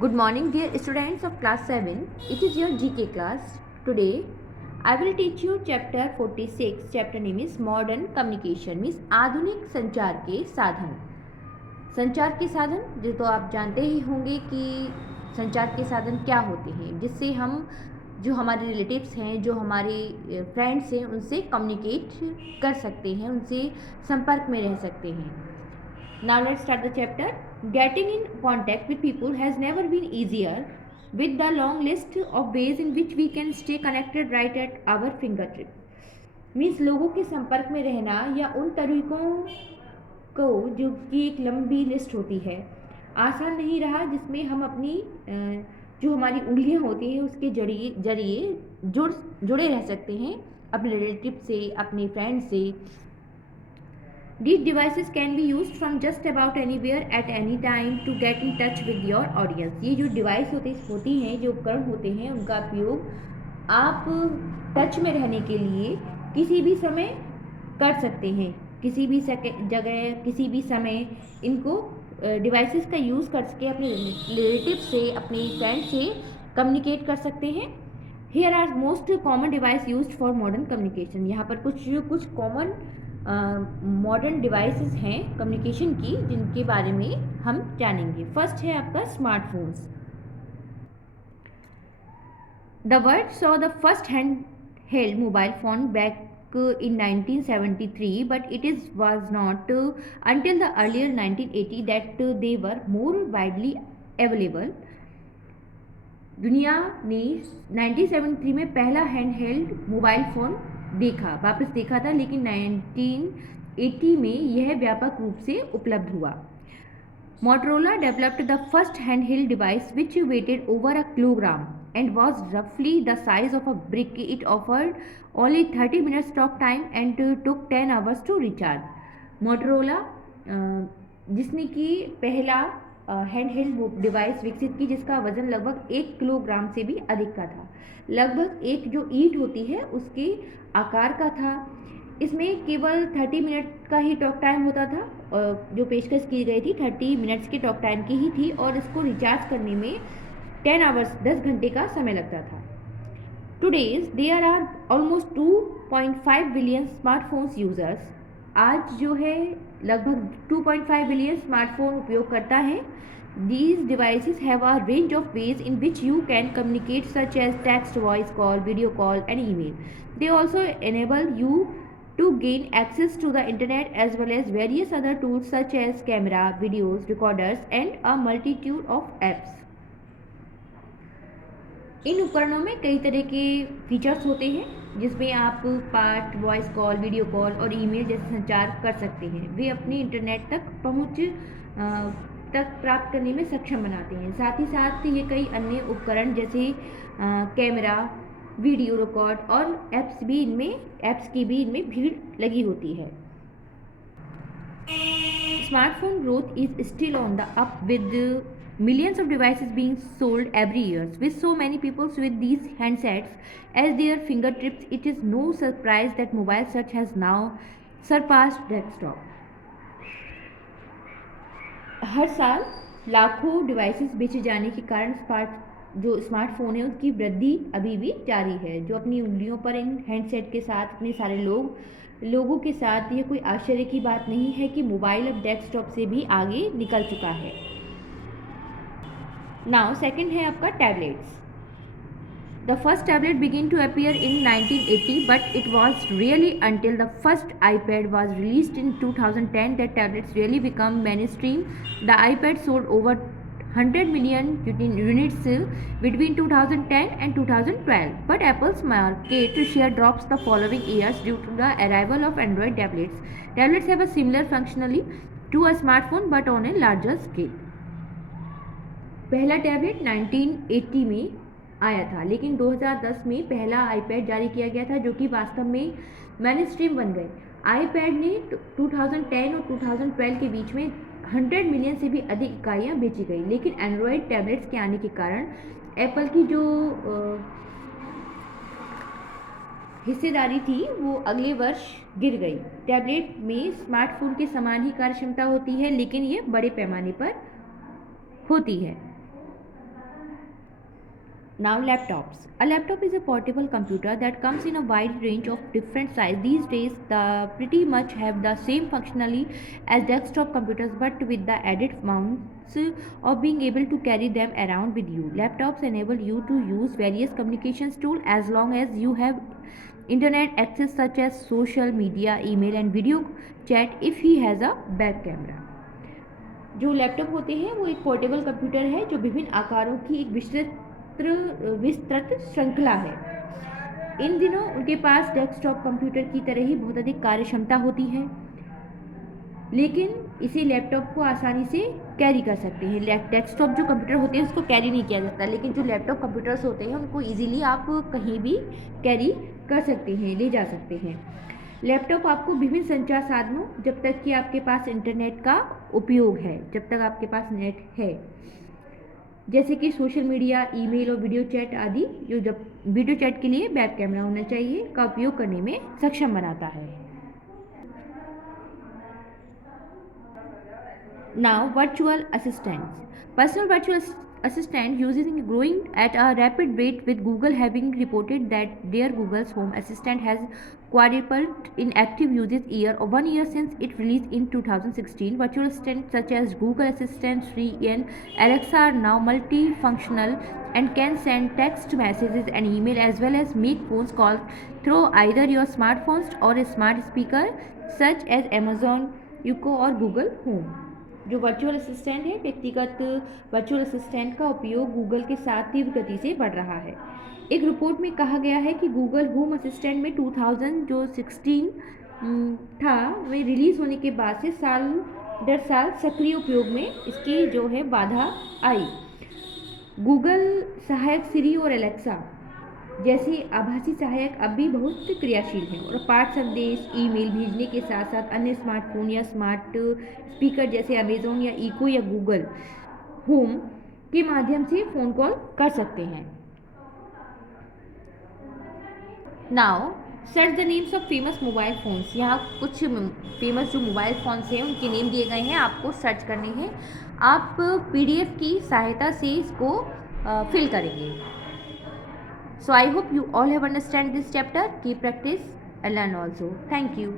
Good morning, dear students of class 7. It is your GK class. Today, I will teach you chapter 46. Chapter name is Modern Communication, means आधुनिक संचार के साधन. संचार के साधन जो तो आप जानते ही होंगे कि संचार के साधन क्या होते हैं, जिससे हम जो हमारे रिलेटिव्स हैं, जो हमारे फ्रेंड्स हैं, उनसे कम्युनिकेट कर सकते हैं, उनसे संपर्क में रह सकते हैं. Now let's start the chapter. Getting in contact with people has never been easier, with the long list of ways in which we can stay connected right at our fingertip. Means लोगों के संपर्क में रहना या उन तरीकों को जो कि एक लंबी लिस्ट होती है, आसान नहीं रहा, जिसमें हम अपनी जो हमारी उंगलियां होती हैं उसके जरिए जुड़े रह सकते हैं अपने रिलेटिव से, अपने फ्रेंड से. These devices can be used from just about anywhere at any time to get in touch with your audience. ये जो डिवाइस होती हैं, जो उपकरण होते हैं, उनका उपयोग आप टच में रहने के लिए किसी भी समय कर सकते हैं. किसी भी जगह, किसी भी समय इनको डिवाइसेस का यूज़ करके अपने रिलेटिव से, अपने फ्रेंड से कम्युनिकेट कर सकते हैं. Here are most common device used for modern communication. यहाँ पर कुछ कॉमन मॉडर्न डिवाइसेस हैं कम्युनिकेशन की, जिनके बारे में हम जानेंगे. फर्स्ट है आपका smartphones. The world saw the first hand held mobile phone back in 1973, but it was not until the earlier 1980 that they were more widely available. दुनिया ने 1973 में पहला हैंड हेल्ड मोबाइल फ़ोन वापस देखा था, लेकिन 1980 में यह व्यापक रूप से उपलब्ध हुआ. Motorola developed the first handheld device which weighed over a kilogram and was roughly the size of a brick. It offered only 30 minutes talk time and took 10 hours to recharge. Motorola जिसने कि पहला handheld device विकसित की जिसका वजन लगभग 1 kilogram से भी अधिक का था. लगभग एक जो ईंट होती है उसके आकार का था. इसमें केवल 30 मिनट का ही टॉक टाइम होता था, और जो पेशकश की गई थी 30 मिनट्स के टॉक टाइम की ही थी, और इसको रिचार्ज करने में 10 आवर्स 10 घंटे का समय लगता था. Today's there are almost 2.5 billion smartphones users. आज जो है लगभग 2.5 बिलियन स्मार्टफोन उपयोग करता है. These devices have a range of ways in which you can communicate, such as text, voice call, video call, and email. They also enable you to gain access to the internet as well as various other tools such as camera, videos, recorders, and a multitude of apps. इन उपकरणों में कई तरह के features होते हैं जिसमें आप पाठ, वॉइस कॉल, वीडियो कॉल और ईमेल जैसे संचार कर सकते हैं. वे अपने इंटरनेट तक पहुंच तक प्राप्त करने में सक्षम बनाते हैं. साथ ही साथ ये कई अन्य उपकरण जैसे कैमरा, वीडियो रिकॉर्ड और ऐप्स की भी इनमें भीड़ लगी होती है. Smartphone growth is still on the up with millions of devices being sold every year. With so many people with these handsets as their fingertips, it is no surprise that mobile search has now surpassed desktop. हर साल लाखों devices बेचे जाने के कारण जो smartphone है उसकी वृद्धि अभी भी जारी है. जो अपनी उंगलियों पर इन हैंडसेट के साथ अपने सारे लोगों के साथ, ये कोई आश्चर्य की बात नहीं है कि मोबाइल अब डेस्कटॉप से भी आगे निकल चुका है. नाउ सेकंड है आपका tablets. The first tablet begin to appear in 1980, but it was really until the first iPad was released in 2010 that tablets really become mainstream. The iPad sold over 100 million units between 2010 and 2012, but Apple's market share drops the following years due to the arrival of Android tablets. Tablets have a similar functionality to a smartphone but on a larger scale. पहला tablet 1980 में आया था, लेकिन 2010 में पहला iPad जारी किया गया था जो कि वास्तव में मेनस्ट्रीम बन गए. iPad ने 2010 और 2012 के बीच में 100 मिलियन से भी अधिक इकाइयाँ बेची गई, लेकिन एंड्रॉयड टैबलेट्स के आने के कारण एप्पल की जो हिस्सेदारी थी वो अगले वर्ष गिर गई. टैबलेट में स्मार्टफोन के समान ही कार्यक्षमता होती है, लेकिन ये बड़े पैमाने पर होती है. Now laptops. A laptop is a portable computer that comes in a wide range of different sizes. These days, the pretty much have the same functionality as desktop computers, but with the added mounts of being able to carry them around with you. Laptops enable you to use various communications tools as long as you have internet access such as social media, email and video chat if he has a back camera. जो laptop होते हैं वो एक portable computer है जो विभिन्न आकारों की एक विस्तृत श्रृंखला है। इन दिनों उनके पास डेस्कटॉप कंप्यूटर की तरह ही बहुत अधिक कार्य क्षमता होती है, लेकिन इसे लैपटॉप को आसानी से कैरी कर सकते हैं। डेस्कटॉप जो कंप्यूटर होते हैं उसको कैरी नहीं किया जाता, लेकिन जो लैपटॉप कंप्यूटर्स होते हैं उनको ईजिली आप कहीं भी कैरी कर सकते हैं, ले जा सकते हैं। लैपटॉप आपको विभिन्न संचार साधनों, जब तक कि आपके पास इंटरनेट का उपयोग है, जब तक आपके पास नेट है, जैसे कि सोशल मीडिया, ईमेल और वीडियो चैट आदि, जो जब वीडियो चैट के लिए बैक कैमरा होना चाहिए, का उपयोग करने में सक्षम बनाता है। Now, virtual assistants. Personal virtual assistant using growing at a rapid rate, with Google having reported that their Google's Home Assistant has quadrupled in active usage year or 1 year since it released in 2016. Virtual assistants such as Google Assistant, Siri and Alexa are now multifunctional and can send text messages and email as well as make phone calls through either your smartphones or a smart speaker such as Amazon Echo or Google Home. जो virtual assistant है, व्यक्तिगत virtual assistant का उपयोग Google के साथ तीव्र गति से बढ़ रहा है। एक रिपोर्ट में कहा गया है कि गूगल होम असिस्टेंट में 2016 था में रिलीज़ होने के बाद से साल दर साल सक्रिय उपयोग में इसकी जो है बाधा आई। गूगल सहायक सिरी और एलेक्सा जैसे आभासी सहायक अब भी बहुत क्रियाशील हैं और पाठ संदेश, ईमेल भेजने के साथ साथ अन्य स्मार्टफोन या स्मार्ट स्पीकर जैसे अमेज़न या इको या गूगल होम के माध्यम से फ़ोन कॉल कर सकते हैं। Now search the names of famous mobile phones. यहाँ कुछ फेमस जो मोबाइल फ़ोन्स हैं उनके नेम दिए गए हैं, आपको सर्च करने हैं। आप PDF की सहायता से इसको फिल करेंगे। So I hope you all have understand this chapter. Keep practice and learn also. Thank you.